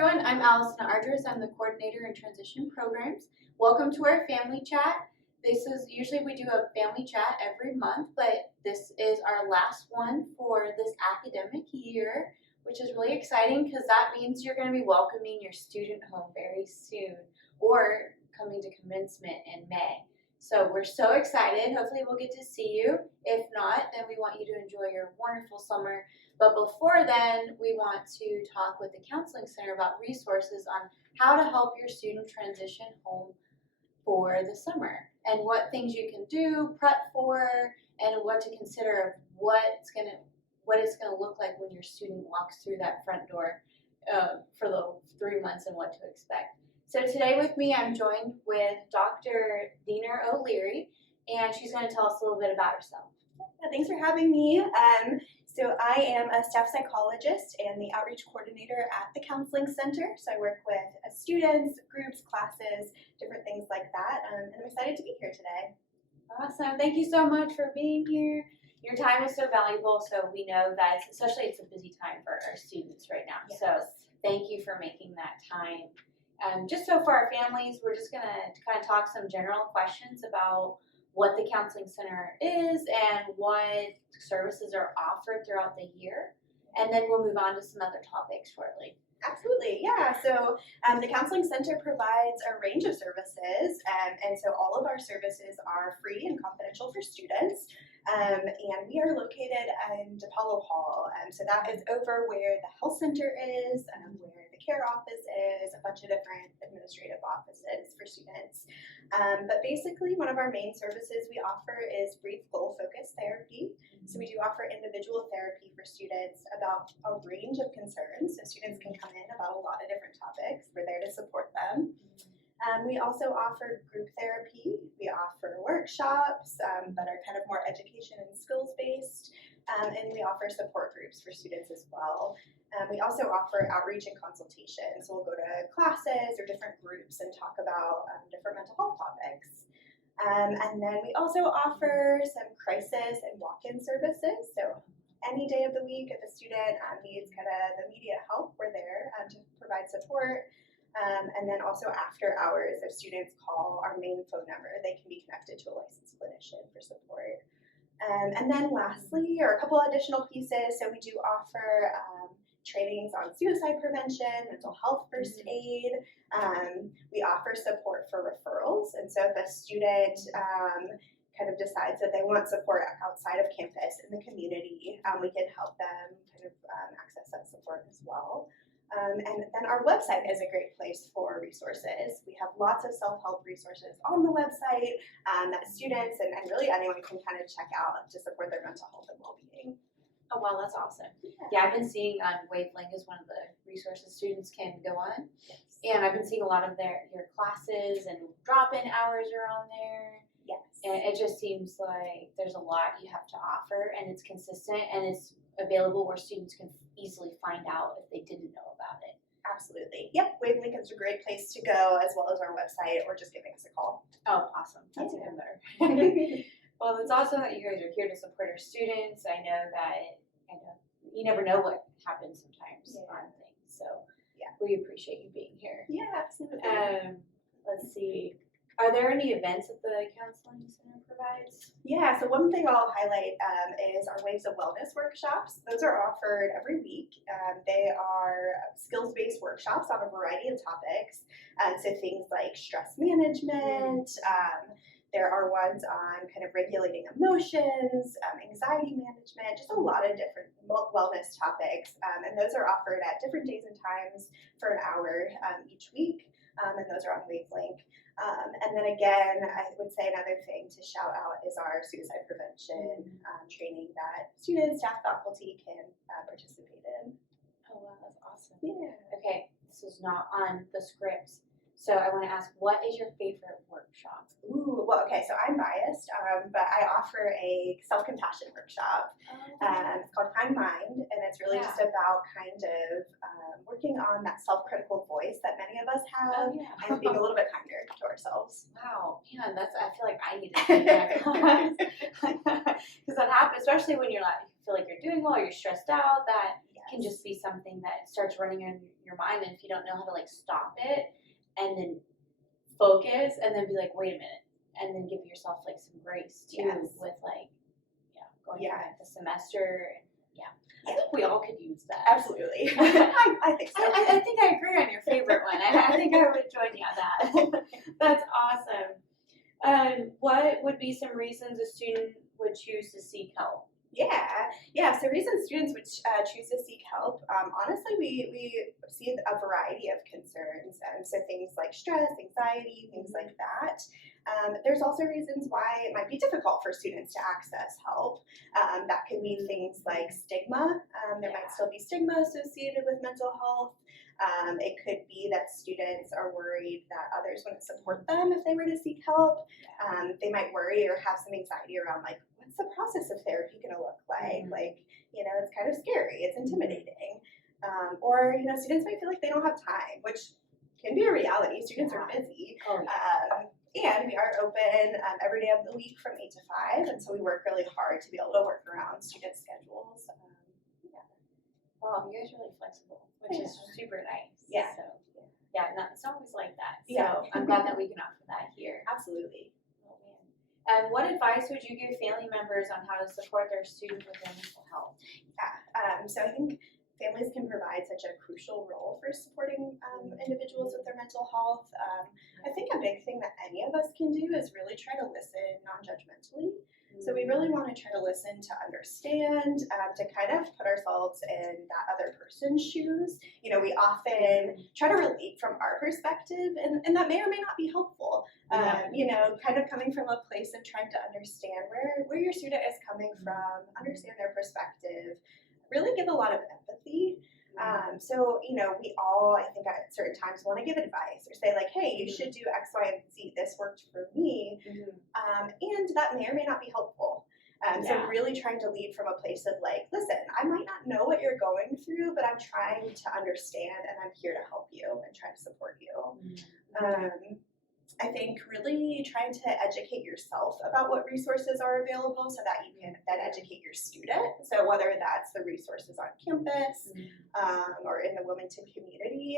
everyone, I'm Allyson. I'm the coordinator in transition programs. Welcome to our family chat. This is usually we do a family chat every month, but this is our last one for this academic year, which is really exciting because that means you're going to be welcoming your student home very soon or coming to commencement in May. So we're so excited. Hopefully we'll get to see you. If not, then we want you to enjoy your wonderful summer. But before then, we want to talk with the Counseling Center about resources on how to help your student transition home for the summer and what things you can do, prep for, and what to consider of what it's gonna look like when your student walks through that front door for the 3 months and what to expect. So today with me, I'm joined with Dr. Diener O'Leary, and she's going to tell us a little bit about herself. Thanks for having me. So I am a staff psychologist and the outreach coordinator at the Counseling Center. So I work with students, groups, classes, different things like that. And I'm excited to be here today. Awesome. Thank you so much for being here. Your time is so valuable, so we know that especially it's a busy time for our students right now. Yes. So thank you for making that time. Just so for our families, we're just going to kind of talk some general questions about what the Counseling Center is and what services are offered throughout the year. And then we'll move on to some other topics shortly. Absolutely, yeah. So the Counseling Center provides a range of services, and so all of our services are free and confidential for students. And we are located in DePaulo Hall, so that is over where the health center is, where the care office is, a bunch of different administrative offices for students. But basically, one of our main services we offer is brief goal-focused therapy. So we do offer individual therapy for students about a range of concerns, so students can come in about a lot of different topics. We're there to support them. We also offer group therapy. We offer workshops that are kind of more education and skills-based, and we offer support groups for students as well. We also offer outreach and consultation. So we'll go to classes or different groups and talk about different mental health topics. And then we also offer some crisis and walk-in services. So any day of the week, if a student needs kind of immediate help, we're there to provide support. And then also after hours, if students call our main phone number, they can be connected to a licensed clinician for support. And then lastly, or a couple additional pieces, so we do offer trainings on suicide prevention, mental health first aid. We offer support for referrals, and so if a student kind of decides that they want support outside of campus in the community, we can help them kind of access that support as well. And then our website is a great place for resources. We have lots of self-help resources on the website that students and really anyone can kind of check out to support their mental health and well-being. Oh, wow, that's awesome. Yeah, I've been seeing Wavelink is one of the resources students can go on. Yes. And I've been seeing a lot of your classes and drop-in hours are on there. Yes. And it just seems like there's a lot you have to offer, and it's consistent, and it's available where students can easily find out if they didn't know about it. Absolutely. Yep, Wavelink is a great place to go, as well as our website, or just giving us a call. Oh, awesome. That's even better. Well, it's awesome that you guys are here to support our students. I know you never know what happens sometimes on things, so we appreciate you being here. Yeah, absolutely. Let's see. Are there any events that the Counseling Center provides? Yeah, so one thing I'll highlight is our Waves of Wellness workshops. Those are offered every week. They are skills-based workshops on a variety of topics. So things like stress management. There are ones on kind of regulating emotions, anxiety management, just a lot of different wellness topics. And those are offered at different days and times for an hour each week. And those are on Wavelink. And then again, I would say another thing to shout out is our suicide prevention training that students, staff, faculty can participate in. Oh, wow, that's awesome. Yeah. Okay, this is not on the scripts. So I want to ask, what is your favorite workshop? Ooh, well, okay, so I'm biased, but I offer a self-compassion workshop. It's called Kind Mind, and it's really just about kind of working on that self-critical voice that many of us have and being a little bit kinder to ourselves. Wow, man, I feel like I need to take that class. Because that happens, especially when you're like, you feel like you're doing well, you're stressed out, that can just be something that starts running in your mind, and if you don't know how to like stop it and then focus and then be like, wait a minute, and then give yourself like some grace too with like going through like the semester. I think we all could use that. Absolutely. I think so. I think I agree on your favorite one. I think I would join you on that. That's awesome. What would be some reasons a student would choose to seek help? Yeah. So reasons students would choose to seek help, honestly, we see a variety of concerns. So things like stress, anxiety, things like that. There's also reasons why it might be difficult for students to access help. That could be things like stigma. There might still be stigma associated with mental health. It could be that students are worried that others wouldn't support them if they were to seek help. They might worry or have some anxiety around like, what's the process of therapy going to look like? Like, it's kind of scary. It's intimidating. Or, students might feel like they don't have time, which can be a reality. Students are busy. And we are open every day of the week from 8 to 5. And so we work really hard to be able to work around student schedules. Wow, you guys are really flexible, which is super nice. Yeah. So, it's always like that. So I'm glad that we can offer that here. Absolutely. Oh, man. And what advice would you give family members on how to support their student with their mental health? So I think families can provide such a crucial role for supporting individuals with their mental health. I think a big thing that any of us can do is really try to listen non-judgmentally. So we really want to try to listen to understand, to kind of put ourselves in that other person's shoes. We often try to relate from our perspective, and that may or may not be helpful. Kind of coming from a place of trying to understand where your student is coming from, understand their perspective, really give a lot of empathy. We all, I think at certain times, want to give advice or say like, hey, you should do X, Y, and Z. This worked for me. And that may or may not be helpful. So really trying to lead from a place of like, listen, I might not know what you're going through, but I'm trying to understand and I'm here to help you and try to support you. I think really trying to educate yourself about what resources are available so that you can then educate your student. So whether that's the resources on campus or in the Wilmington community,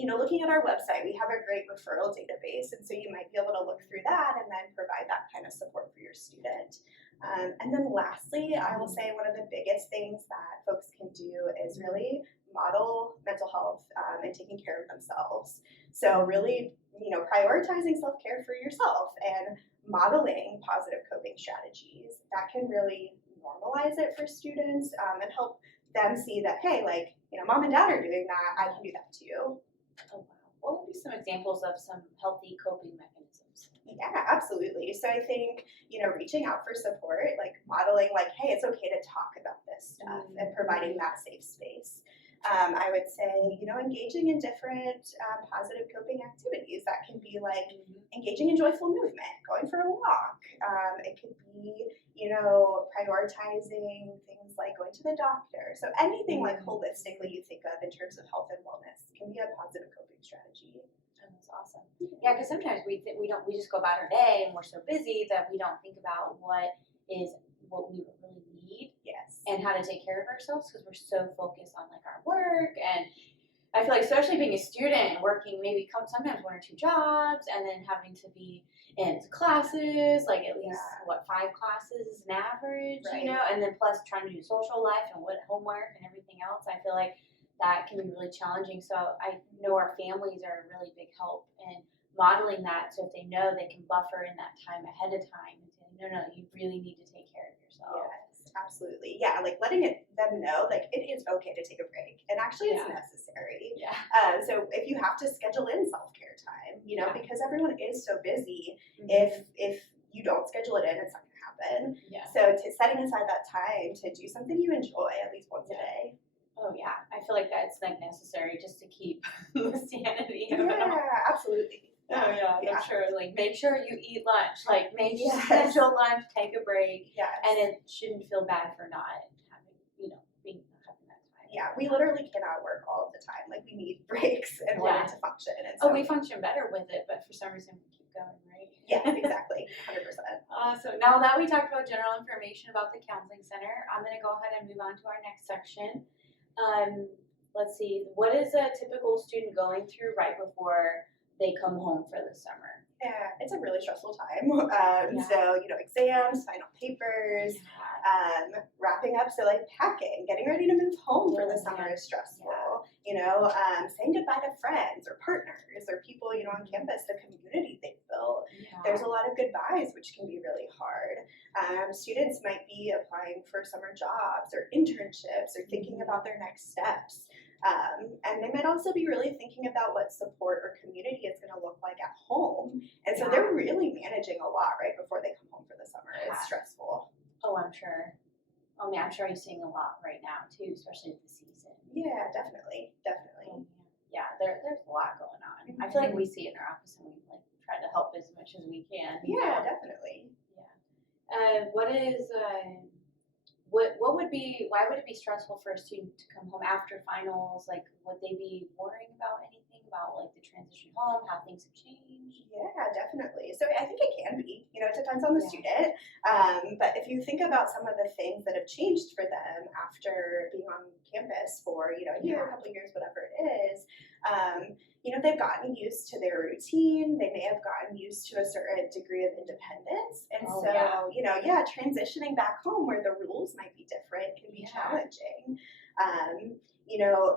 looking at our website, we have a great referral database. And so you might be able to look through that and then provide that kind of support for your student. And then lastly, I will say one of the biggest things that folks can do is really model mental health and taking care of themselves. So really, prioritizing self-care for yourself and modeling positive coping strategies that can really normalize it for students and help them see that, hey, like, mom and dad are doing that, I can do that too. Oh, wow. What would be some examples of some healthy coping mechanisms? Yeah, absolutely. So I think, reaching out for support, like modeling like, hey, it's okay to talk about this stuff and providing that safe space. I would say, engaging in different positive coping activities. That can be like engaging in joyful movement, going for a walk. It could be, prioritizing things like going to the doctor. So anything like holistically you think of in terms of health and wellness can be a positive coping strategy. That's awesome. Yeah, because sometimes we just go about our day and we're so busy that we don't think about what we really need. Yes. And how to take care of ourselves because we're so focused on like our work. And I feel like especially being a student and working maybe sometimes 1 or 2 jobs and then having to be in classes, like at least 5 classes is an average, and then plus trying to do social life and homework and everything else. I feel like that can be really challenging. So I know our families are a really big help in modeling that. So if they know, they can buffer in that time ahead of time and say, no, you really need to take care of yourself. Yes, absolutely. Yeah, like letting them know, like it is okay to take a break, and actually it's necessary. Yeah. So if you have to schedule in self-care time, because everyone is so busy, if you don't schedule it in, it's not going to happen. Yeah. So setting aside that time to do something you enjoy at least once a day. Oh yeah, I feel like that's like necessary just to keep the sanity. Yeah, absolutely. Oh yeah, I'm sure. Like, make sure you eat lunch. Like, schedule lunch, take a break. Yes. And it shouldn't feel bad for not having, having that time. Yeah, we literally cannot work all of the time. Like, we need breaks in order to function. And so, we function better with it, but for some reason we keep going, right? Yeah, exactly. 100%. So now that we talked about general information about the counseling center, I'm going to go ahead and move on to our next section. Let's see, what is a typical student going through right before they come home for the summer? Yeah, it's a really stressful time. Yeah. So, exams, final papers, wrapping up. So, like packing, getting ready to move home for the summer is stressful. Saying goodbye to friends or partners or people, on campus, the community they've built. There's a lot of goodbyes, which can be really hard. Students might be applying for summer jobs or internships or thinking about their next steps. And they might also be really thinking about what support or community it's going to look like at home. And so they're really managing a lot right before they come home for the summer. It's stressful. Oh, I'm sure. Oh, man, I'm sure you're seeing a lot right now, too, especially with the season. Yeah, definitely. Yeah, there's a lot going on. I feel like we see it in our office and we try to help as much as we can. Yeah, definitely. Yeah. Why would it be stressful for a student to come home after finals? Like, would they be worrying about anything about the transition home, how things have changed? Yeah, definitely. So I think it can be, it depends on the student. But if you think about some of the things that have changed for them after being on campus for, a year, a couple of years, whatever it is, they've gotten used to their routine. They may have gotten used to a certain degree of independence. And transitioning back home where the rules might be different can be challenging.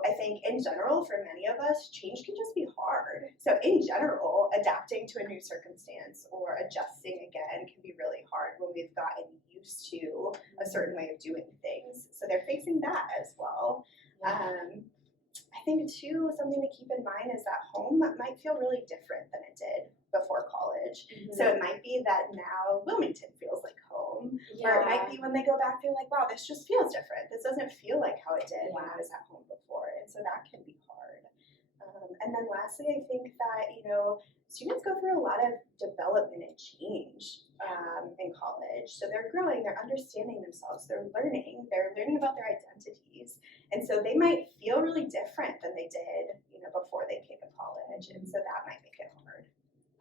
I think in general, for many of us, change can just be hard. So in general, adapting to a new circumstance or adjusting again can be really hard when we've gotten used to a certain way of doing things. So they're facing that as well. I think too, something to keep in mind is that home might feel really different than it did before college. So it might be that now Wilmington feels like home, or it might be when they go back, they're like, wow, this just feels different. This doesn't feel like how it did when I was at home before. And so that can be hard. And then lastly, I think that, students go through a lot of development and change in college. So they're growing, they're understanding themselves, they're learning about their identities. And so they might feel really different than they did, before they came to college. And so that might make it hard.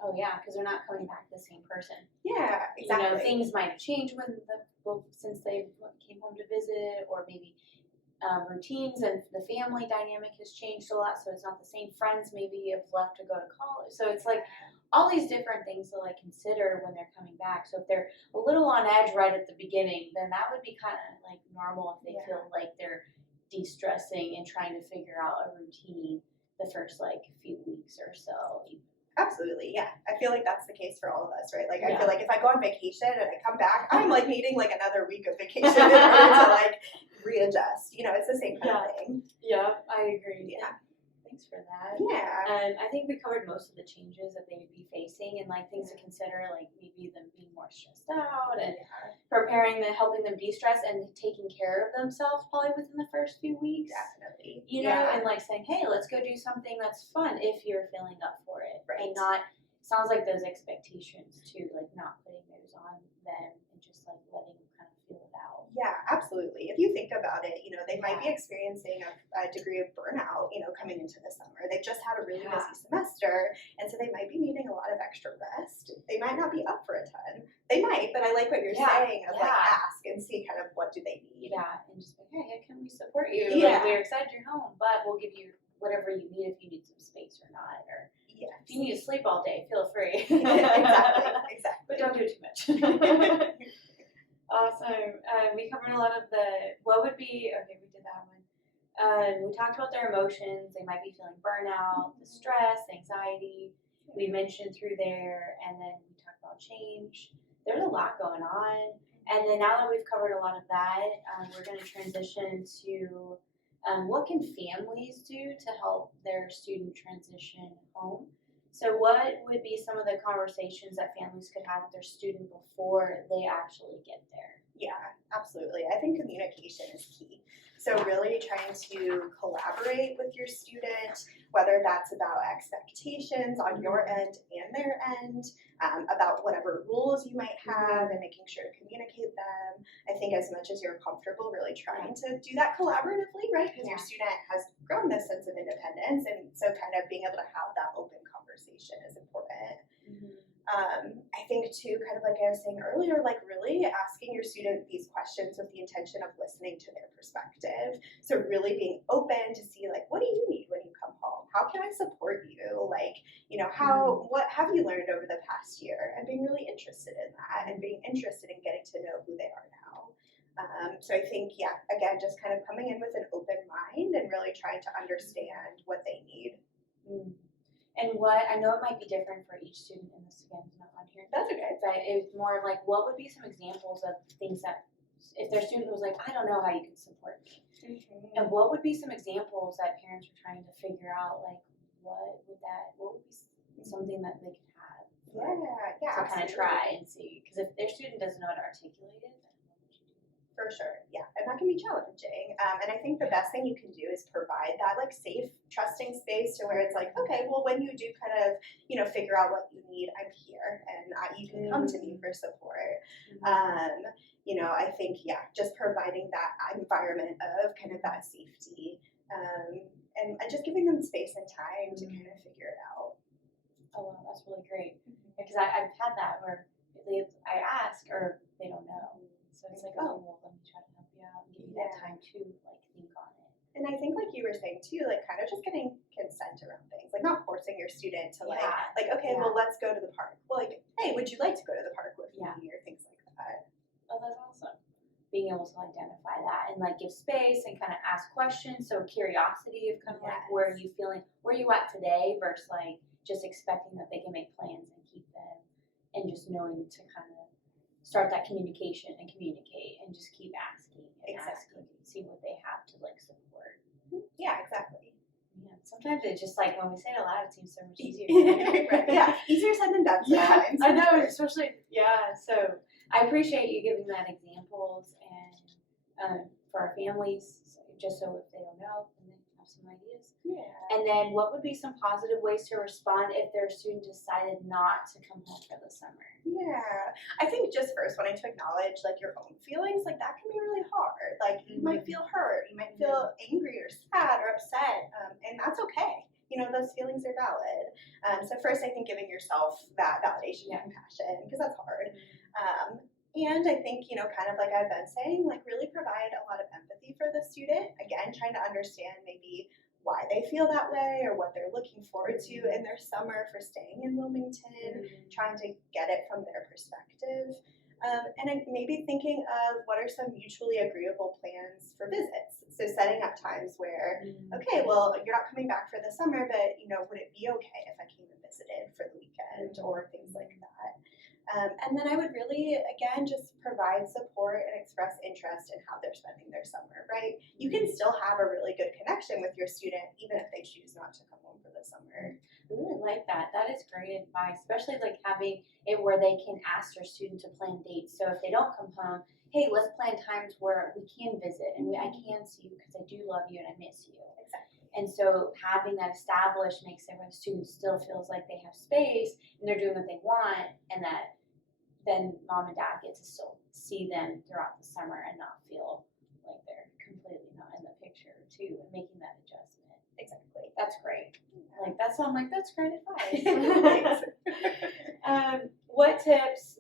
Oh, yeah, because they're not coming back the same person. Yeah, exactly. Things might have changed since they came home to visit, or maybe routines and the family dynamic has changed a lot, so it's not the same friends maybe have left to go to college. So it's all these different things to consider when they're coming back. So if they're a little on edge right at the beginning, then that would be kind of normal if they feel like they're de-stressing and trying to figure out a routine the first few weeks or so. Absolutely, yeah. I feel like that's the case for all of us, right? I feel like if I go on vacation and I come back, I'm needing another week of vacation in order to readjust. It's the same kind of thing. Yeah, I agree. Yeah. Thanks for that. Yeah. And I think we covered most of the changes that they would be facing and things to consider, maybe them being more stressed out and helping them de-stress and taking care of themselves probably within the first few weeks. Definitely. And saying, hey, let's go do something that's fun if you're feeling up for it. Right. And sounds like those expectations too, not putting those on them and just letting them kind of feel it out. Yeah, absolutely. If you think about it, they might be experiencing a degree of burnout, coming into the summer. They've just had a really busy semester, and so they might be needing a lot of extra rest. They might not be up for a ton. They might, but I like what you're saying of ask and see kind of what do they need. Yeah, and just hey, can we support you? Yeah. We're excited you're home, but we'll give you whatever you need if you need some space or not. Or if you need to sleep all day, feel free. Exactly. But don't do too much. Awesome. We covered a lot of we did that one. We talked about their emotions. They might be feeling burnout, the stress, anxiety. We mentioned through there, and then we talked about change. There's a lot going on. And then now that we've covered a lot of that, we're going to transition to what can families do to help their student transition home. So what would be some of the conversations that families could have with their student before they actually get there? Yeah, absolutely. I think communication is key. So really trying to collaborate with your student, whether that's about expectations on your end and their end, about whatever rules you might have and making sure to communicate them. I think as much as you're comfortable, really trying to do that collaboratively, right? Because your student has grown this sense of independence, and so kind of being able to have that open conversation is important. I think too, kind of like I was saying earlier, like really asking your student these questions with the intention of listening to their perspective. So really being open to see like, what do you need when you come home? How can I support you? Like, what have you learned over the past year? And being really interested in that and being interested in getting to know who they are now. So I think, again, just kind of coming in with an open mind and really trying to understand what they need. And what, I know it might be different for each student in this, again, not on here. That's okay. But it was more like, what would be some examples of things that, if their student was like, I don't know how you can support me. And what would be some examples that parents were trying to figure out, like, what would be something that they could have? To kind of try and see. Because if their student doesn't know how to articulate it, then what would you do? For sure, and that can be challenging. And I think the best thing you can do is provide that like safe, trusting space to where it's like, okay, well, when you do kind of, figure out what you need, I'm here, and you can come to me for support. I think, just providing that environment of kind of that safety, and just giving them space and time to kind of figure it out. Oh, wow, that's really great. Because I've had that where I ask or they don't know. So it's like, oh, well, let me try to help you out and give you that time to like think on it. And I think like you were saying too, like kind of just getting consent around things, like not forcing your student to okay, well, let's go to the park. Well, like, hey, would you like to go to the park with me or things like that. Oh, that's awesome. Being able to identify that and like give space and kind of ask questions. So curiosity of kind of like, where are you feeling, where are you at today versus like just expecting that they can make plans and keep them, and just knowing to kind of start that communication and communicate and just keep asking and asking and see what they have to like support. Yeah, exactly. Yeah, sometimes it's just like when we say it aloud, it seems so much easier. Right. Yeah, easier said than done sometimes. I know, especially, so I appreciate you giving that examples and for our families, just so if they don't know, and then have some ideas. Yeah. And then what would be some positive ways to respond if their student decided not to come home for the summer? Yeah, I think just first wanting to acknowledge like your own feelings, like that can be really hard. Like you might feel hurt, you might feel angry or sad or upset, and that's okay. Those feelings are valid. So first, I think giving yourself that validation and compassion, because that's hard. And I think, kind of like I've been saying, like really provide a lot of empathy for the student. Again, trying to understand maybe why they feel that way or what they're looking forward to in their summer for staying in Wilmington, trying to get it from their perspective. And maybe thinking of what are some mutually agreeable plans for visits. So setting up times where, okay, well, you're not coming back for the summer, but, would it be okay if I came and visited for the weekend or things like that? And then I would really, again, just provide support and express interest in how they're spending their summer, right? You can still have a really good connection with your student, even if they choose not to come home for the summer. I really like that. That is great advice, especially like having it where they can ask their student to plan dates. So if they don't come home, hey, let's plan times where we can visit and I can see you because I do love you and I miss you. Exactly. And so having that established makes it where the student still feels like they have space and they're doing what they want, and that then mom and dad get to still see them throughout the summer and not feel like they're completely not in the picture too, and making that adjustment. Exactly. That's great. Like that's why I'm like, that's great advice. What tips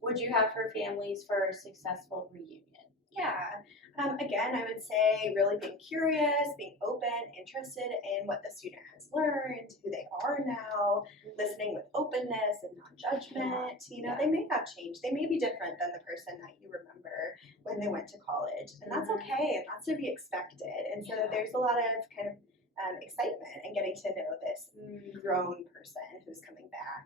would you have for families for a successful reunion? Yeah. Again, I would say really being curious, being open, interested in what the student has learned, who they are now, listening with openness and non-judgment. They may have changed. They may be different than the person that you remember when they went to college. And that's okay, and that's to be expected. And so there's a lot of kind of excitement in getting to know this grown person who's coming back.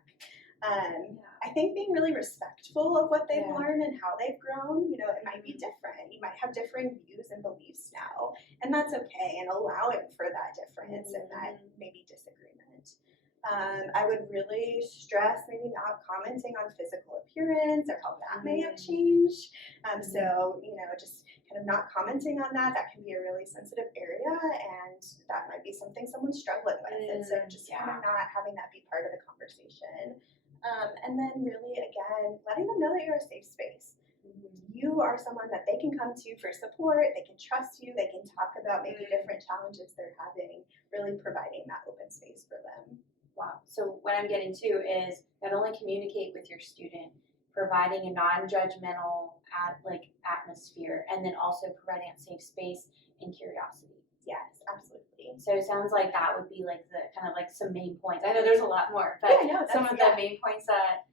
I think being really respectful of what they've learned and how they've grown, it might be different. You might have differing views and beliefs now, and that's okay, and allowing for that difference and that maybe disagreement. I would really stress maybe not commenting on physical appearance or how that may have changed. So, just kind of not commenting on that. That can be a really sensitive area, and that might be something someone's struggling with. And so just kind of not having that be part of the conversation. And then really, again, letting them know that you're a safe space. You are someone that they can come to for support, they can trust you, they can talk about maybe different challenges they're having, really providing that open space for them. Wow. So what I'm getting to is not only communicate with your student, providing a non-judgmental atmosphere, and then also providing a safe space and curiosity. Yes, absolutely. So it sounds like that would be like the kind of like some main points. I know there's a lot more, but some of the main points that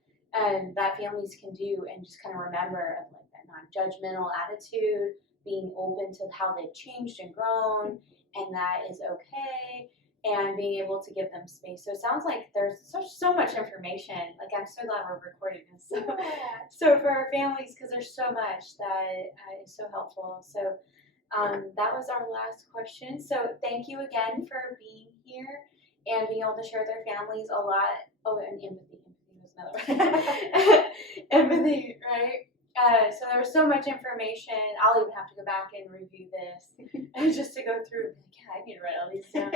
that families can do, and just kind of remember of like that non-judgmental attitude, being open to how they've changed and grown, and that is okay, and being able to give them space. So it sounds like there's so much information. Like, I'm so glad we're recording this. So for our families, because there's so much that is so helpful. So that was our last question. So thank you again for being here and being able to share with our families a lot. Oh, and empathy. Empathy was another one. Empathy, right? So there was so much information. I'll even have to go back and review this just to go through. Like, yeah, I need to write all these down.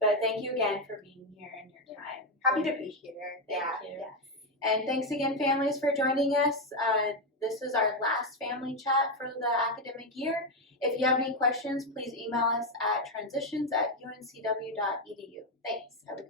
But thank you again for being here and your time. Happy to be here. Thank you. Yes. And thanks again, families, for joining us. This is our last family chat for the academic year. If you have any questions, please email us at transitions@uncw.edu. Thanks. Have a good